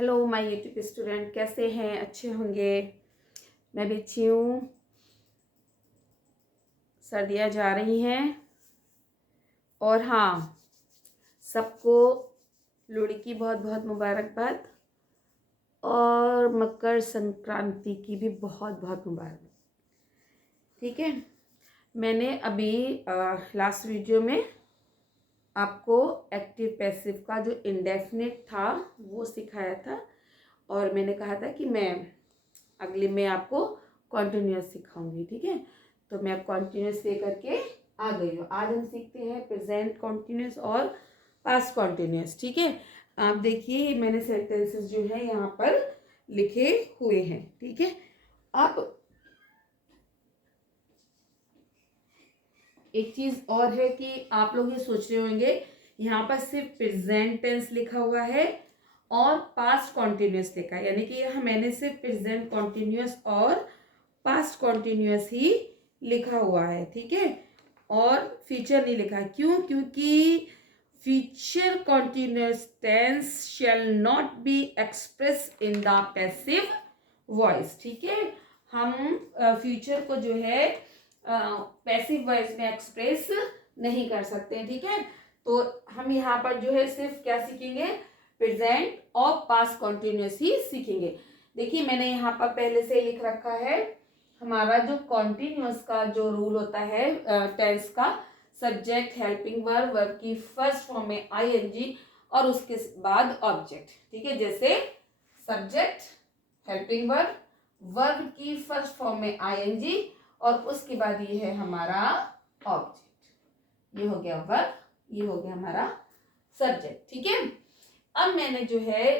Hello my YouTube student, कैसे हैं? अच्छे होंगे। मैं भी अच्छी हूँ। सर्दियाँ जा रही हैं और हाँ, सबको लोहड़ी की बहुत बहुत मुबारकबाद और मकर संक्रांति की भी बहुत बहुत मुबारकबाद। ठीक है, मैंने अभी लास्ट वीडियो में आपको एक्टिव पैसिव का जो इंडेफिनिट था वो सिखाया था और मैंने कहा था कि मैं अगले में आपको कॉन्टिन्यूस सिखाऊंगी। ठीक है, तो मैं अब कॉन्टिन्यूस ले करके आ गई हूँ। आज हम सीखते हैं प्रेजेंट कॉन्टिन्यूस और पास्ट कॉन्टिन्यूस। ठीक है, आप देखिए मैंने सेंटेंसेस जो है यहाँ पर लिखे हुए हैं। ठीक है, अब एक चीज और है कि आप लोग ये सोच रहे होंगे यहाँ पर सिर्फ प्रेजेंट टेंस लिखा हुआ है और पास्ट कॉन्टिन्यूस लिखा है, यानी कि मैंने सिर्फ प्रेजेंट कॉन्टिन्यूस और पास्ट कॉन्टिन्यूस ही लिखा हुआ है। ठीक है, और फ्यूचर नहीं लिखा है। क्यों? क्योंकि future continuous tense shall not be express in the passive voice. ठीक है, हम फ्यूचर को जो है पैसिव वॉइस में एक्सप्रेस नहीं कर सकते। ठीक है, तो हम यहाँ पर जो है सिर्फ क्या सीखेंगे? प्रेजेंट और पास्ट कॉन्टिन्यूस ही सीखेंगे। देखिए मैंने यहाँ पर पहले से लिख रखा है हमारा जो कॉन्टिन्यूस का जो रूल होता है टेंस का, सब्जेक्ट, हेल्पिंग वर्ब, वर्ब की फर्स्ट फॉर्म में आईएनजी और उसके बाद ऑब्जेक्ट। ठीक है, जैसे सब्जेक्ट, हेल्पिंग वर्ब, वर्ब की फर्स्ट फॉर्म में आईएनजी और उसके बाद ये है हमारा ऑब्जेक्ट। ये हो गया वर्ब, ये हो गया हमारा सब्जेक्ट। ठीक है, अब मैंने जो है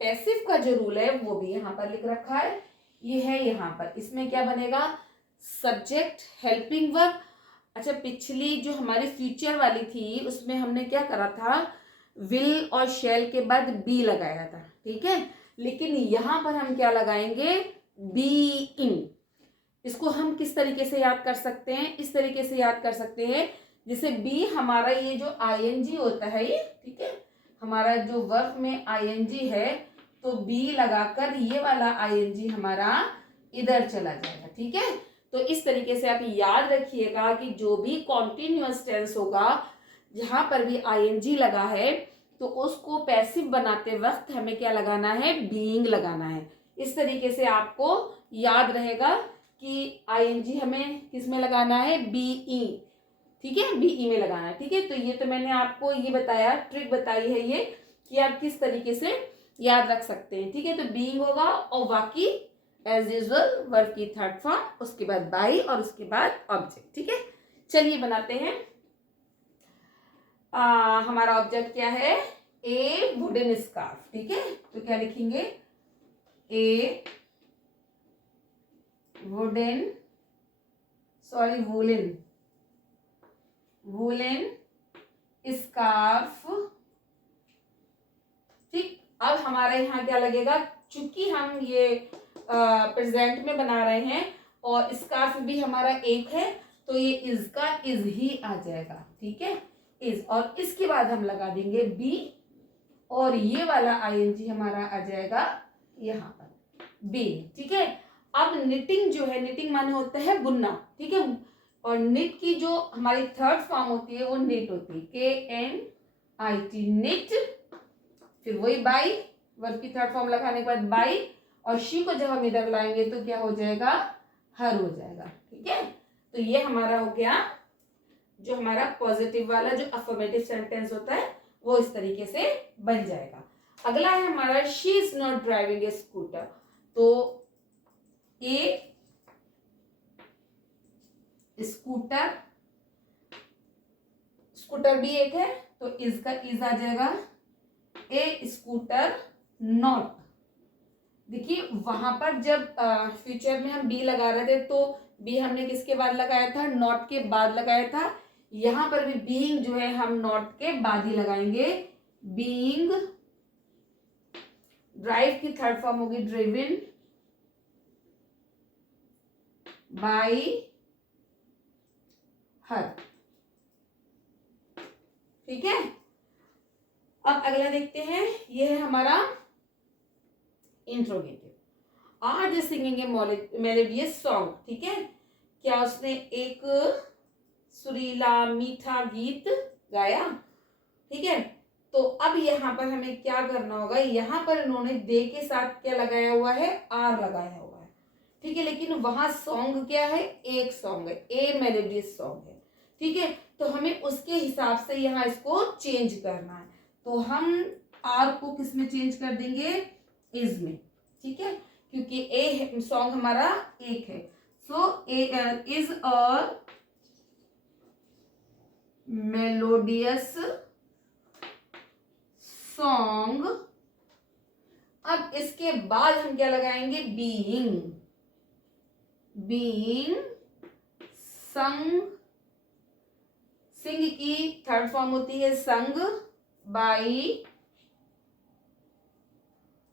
पैसिव का जो रूल है वो भी यहाँ पर लिख रखा है। ये है यहाँ पर, इसमें क्या बनेगा? Subject, helping verb. अच्छा, पिछली जो हमारी फ्यूचर वाली थी उसमें हमने क्या करा था? विल और शैल के बाद बी लगाया था। ठीक है, लेकिन यहाँ पर हम क्या लगाएंगे? बीइंग। इसको हम किस तरीके से याद कर सकते हैं? इस तरीके से याद कर सकते हैं जैसे बी हमारा ये जो आईएनजी होता है ये, ठीक है, हमारा जो वर्ब में आईएनजी है तो बी लगाकर ये वाला आईएनजी हमारा इधर चला जाएगा। ठीक है, तो इस तरीके से आप याद रखिएगा कि जो भी कॉन्टिन्यूअस टेंस होगा जहां पर भी आईएनजी लगा है तो उसको पैसिव बनाते वक्त हमें क्या लगाना है? बीइंग लगाना है। इस तरीके से आपको याद रहेगा कि आईएनजी हमें किस में लगाना है? बीइंग। ठीक है, बीई में लगाना है। ठीक है, तो ये तो मैंने आपको ये बताया, ट्रिक बताई है ये कि आप किस तरीके से याद रख सकते हैं। ठीक है, तो बीइंग होगा और बाकी एज यूजुअल वर्ब की थर्ड फॉर्म, उसके बाद बाई और उसके बाद ऑब्जेक्ट। ठीक है, चलिए बनाते हैं। हमारा ऑब्जेक्ट क्या है? ए वुडन स्कार्फ। ठीक है, तो क्या लिखेंगे? ए wooden, sorry woollen, woollen scarf. ठीक, अब हमारे यहाँ क्या लगेगा? चूंकि हम ये प्रेजेंट में बना रहे हैं और स्कार्फ भी हमारा एक है तो ये इज का इज ही आ जाएगा। ठीक है, इज, और इसके बाद हम लगा देंगे बी और ये वाला आईएनजी हमारा आ जाएगा यहाँ पर बी। ठीक है, अब निटिंग जो है, निटिंग माने होता है बुनना। ठीक है, और निट की जो हमारी थर्ड फॉर्म होती है वो निट होती है, KNIT, निट। फिर वही बाई, वर्ब की थर्ड फॉर्म लगाने के बाद बाई, और शी को जब हम इधर लाएंगे तो क्या हो जाएगा? हर हो जाएगा। ठीक है, तो ये हमारा हो गया जो हमारा पॉजिटिव वाला जो अफर्मेटिव सेंटेंस होता है वो इस तरीके से बन जाएगा। अगला है हमारा she is not driving A scooter. तो ए स्कूटर, स्कूटर भी एक है तो इज का इज आ जाएगा। ए स्कूटर नॉट, देखिए वहां पर जब फ्यूचर में हम बी लगा रहे थे तो बी हमने किसके बाद लगाया था? नॉट के बाद लगाया था। यहां पर भी बीइंग जो है हम नॉट के बाद ही लगाएंगे। बीइंग, ड्राइव की थर्ड फॉर्म होगी ड्रिवन बाय हर। ठीक है, अब अगला देखते हैं, ये है हमारा interrogative. Are they singing a melodious song, ठीक है, क्या उसने एक सुरीला मीठा गीत गाया, ठीक है। तो अब यहाँ पर हमें क्या करना होगा, यहाँ पर इन्होंने दे के साथ क्या लगाया हुआ है, आर लगाया हुआ है, ठीक है, लेकिन वहां सॉन्ग क्या है, एक सॉन्ग है, ए मेलोडियस सॉन्ग है, ठीक है। तो हमें उसके हिसाब से यहाँ इसको चेंज करना है। तो हम आर को किस में चेंज कर देंगे, इज में, ठीक है, क्योंकि ए सॉन्ग हमारा एक है। So is a melodious song. अब इसके बाद हम क्या लगाएंगे, बीइंग, बीइंग संग, सिंग की थर्ड फॉर्म होती है संग बाई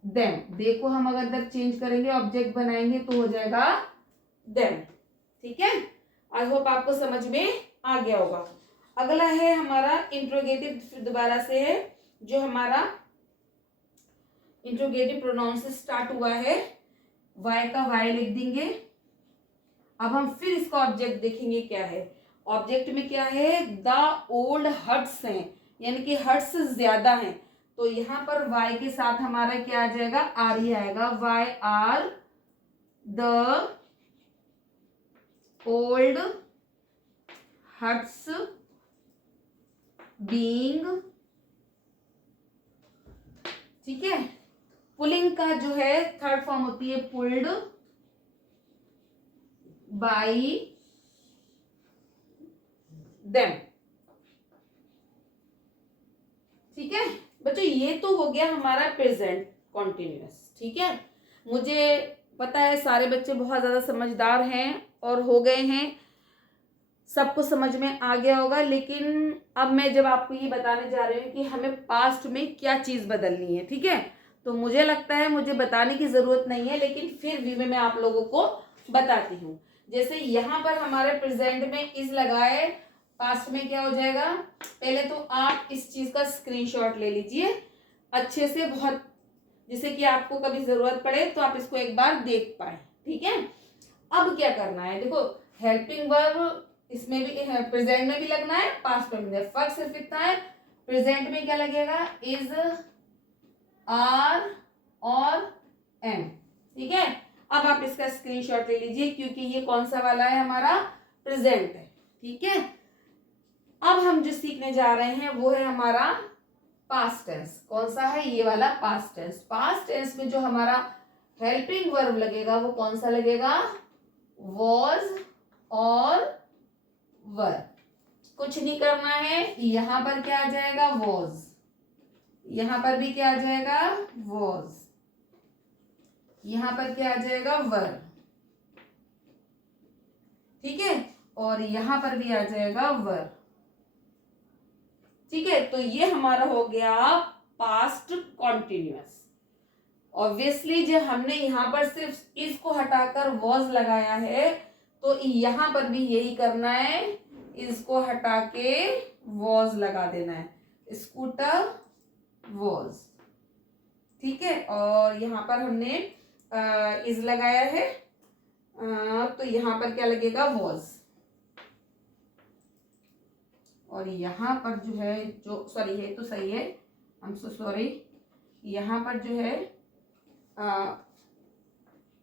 देम। देखो हम अगर इधर चेंज करेंगे, ऑब्जेक्ट बनाएंगे तो हो जाएगा देम, ठीक है। आई होप आपको समझ में आ गया होगा। अगला है हमारा इंट्रोगेटिव, दोबारा से है, जो हमारा इंट्रोगेटिव प्रोनाउन से स्टार्ट हुआ है, वाई का वाई लिख देंगे। अब हम फिर इसका ऑब्जेक्ट देखेंगे क्या है। ऑब्जेक्ट में क्या है, द ओल्ड हट्स हैं, यानी कि हट्स ज्यादा हैं, तो यहाँ पर वाई के साथ हमारा क्या आ जाएगा, आर ही आएगा, why are the old huts being, ठीक है। पुलिंग का जो है थर्ड फॉर्म होती है पुल्ड बाई देम, ठीक है बच्चों। ये तो हो गया हमारा प्रेजेंट कॉन्टिन्यूअस, ठीक है। मुझे पता है सारे बच्चे बहुत ज्यादा समझदार हैं और हो गए हैं, सबको समझ में आ गया होगा, लेकिन अब मैं जब आपको ये बताने जा रही हूँ कि हमें पास्ट में क्या चीज बदलनी है, ठीक है, तो मुझे लगता है मुझे बताने की जरूरत नहीं है, लेकिन फिर भी मैं आप लोगों को बताती हूँ। जैसे यहाँ पर हमारे प्रेजेंट में इज लगाए, पास्ट में क्या हो जाएगा, पहले तो आप इस चीज का स्क्रीनशॉट ले लीजिए अच्छे से, बहुत, जिससे कि आपको कभी जरूरत पड़े तो आप इसको एक बार देख पाए, ठीक है। अब क्या करना है, देखो हेल्पिंग वर्ब इसमें भी प्रेजेंट में भी लगना है, पास्ट में भी। फर्क सिर्फ इतना है, प्रेजेंट में क्या लगेगा, इज, आर और एम, ठीक है। अब आप इसका स्क्रीनशॉट ले लीजिए, क्योंकि ये कौन सा वाला है, हमारा प्रेजेंट है, ठीक है। अब हम जो सीखने जा रहे हैं वो है हमारा पास्ट टेंस। कौन सा है, ये वाला पास्ट टेंस। पास्ट टेंस में जो हमारा हेल्पिंग वर्ब लगेगा वो कौन सा लगेगा, वॉज और वर। कुछ नहीं करना है, यहां पर क्या आ जाएगा, वॉज, यहां पर भी क्या आ जाएगा, वॉज, यहां पर क्या आ जाएगा, वर, ठीक है, और यहां पर भी आ जाएगा वर, ठीक है। तो ये हमारा हो गया पास्ट कॉन्टिन्यूअस। ऑब्वियसली जब हमने यहां पर सिर्फ इसको हटाकर वॉज लगाया है, तो यहां पर भी यही करना है, इसको हटा के वॉज लगा देना है, स्कूटर वॉज, ठीक है। और यहां पर हमने इज लगाया है, तो यहां पर क्या लगेगा, वॉज, और यहां पर जो है, जो सॉरी है तो सही है, आई एम सो सॉरी, यहां पर जो है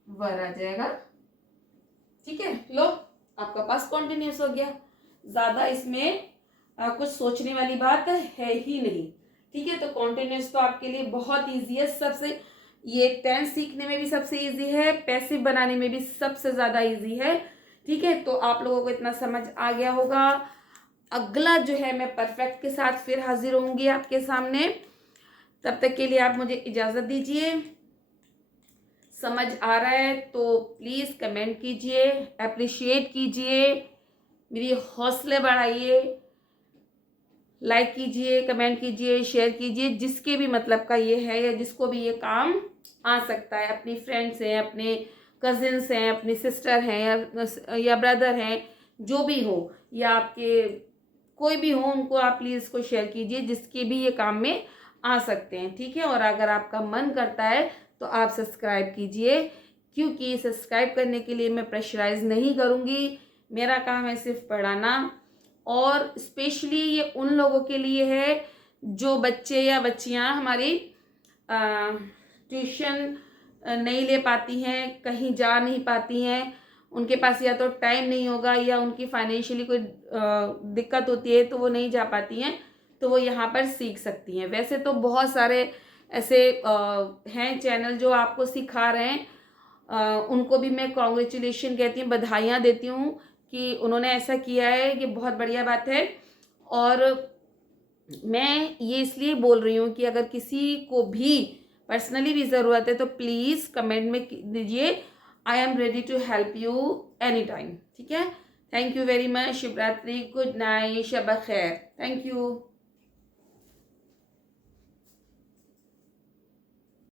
वर आ जाएगा, ठीक है। लो आपका पास कॉन्टिन्यूस हो गया, ज्यादा इसमें कुछ सोचने वाली बात है ही नहीं, ठीक है। तो कॉन्टिन्यूस तो आपके लिए बहुत इजी है, सबसे, ये टेंस सीखने में भी सबसे इजी है, पैसिव बनाने में भी सबसे ज्यादा इजी है, ठीक है। तो आप लोगों को इतना समझ आ गया होगा। अगला जो है मैं परफेक्ट के साथ फिर हाजिर होंगी आपके सामने, तब तक के लिए आप मुझे इजाजत दीजिए। समझ आ रहा है तो प्लीज कमेंट कीजिए, अप्रिशिएट कीजिए, मेरी हौसले बढ़ाइए, लाइक कीजिए, कमेंट कीजिए, शेयर कीजिए, जिसके भी मतलब का ये है या जिसको भी ये काम आ सकता है, अपनी फ्रेंड्स हैं, अपने कजिन्स हैं, अपनी सिस्टर हैं या ब्रदर हैं, जो भी हो, या आपके कोई भी हो, उनको आप प्लीज़ इसको शेयर कीजिए, जिसके भी ये काम में आ सकते हैं, ठीक है। और अगर आपका मन करता है तो आप सब्सक्राइब कीजिए, क्योंकि सब्सक्राइब करने के लिए मैं प्रेशराइज नहीं करूँगी। मेरा काम है सिर्फ पढ़ाना, और स्पेशली ये उन लोगों के लिए है जो बच्चे या बच्चियाँ हमारी ट्यूशन नहीं ले पाती हैं, कहीं जा नहीं पाती हैं, उनके पास या तो टाइम नहीं होगा या उनकी फाइनेंशियली कोई दिक्कत होती है तो वो नहीं जा पाती हैं, तो वो यहाँ पर सीख सकती हैं। वैसे तो बहुत सारे ऐसे हैं चैनल जो आपको सिखा रहे हैं, उनको भी मैं कॉन्ग्रेचुलेशन कहती हूँ, बधाइयाँ देती हूँ कि उन्होंने ऐसा किया है, ये बहुत बढ़िया बात है। और मैं ये इसलिए बोल रही हूँ कि अगर किसी को भी पर्सनली भी ज़रूरत है तो प्लीज़ कमेंट में दीजिए, I am ready to help you any time. ठीक है, thank you very much. Shivratri, good night, शब खैर, थैंक यू।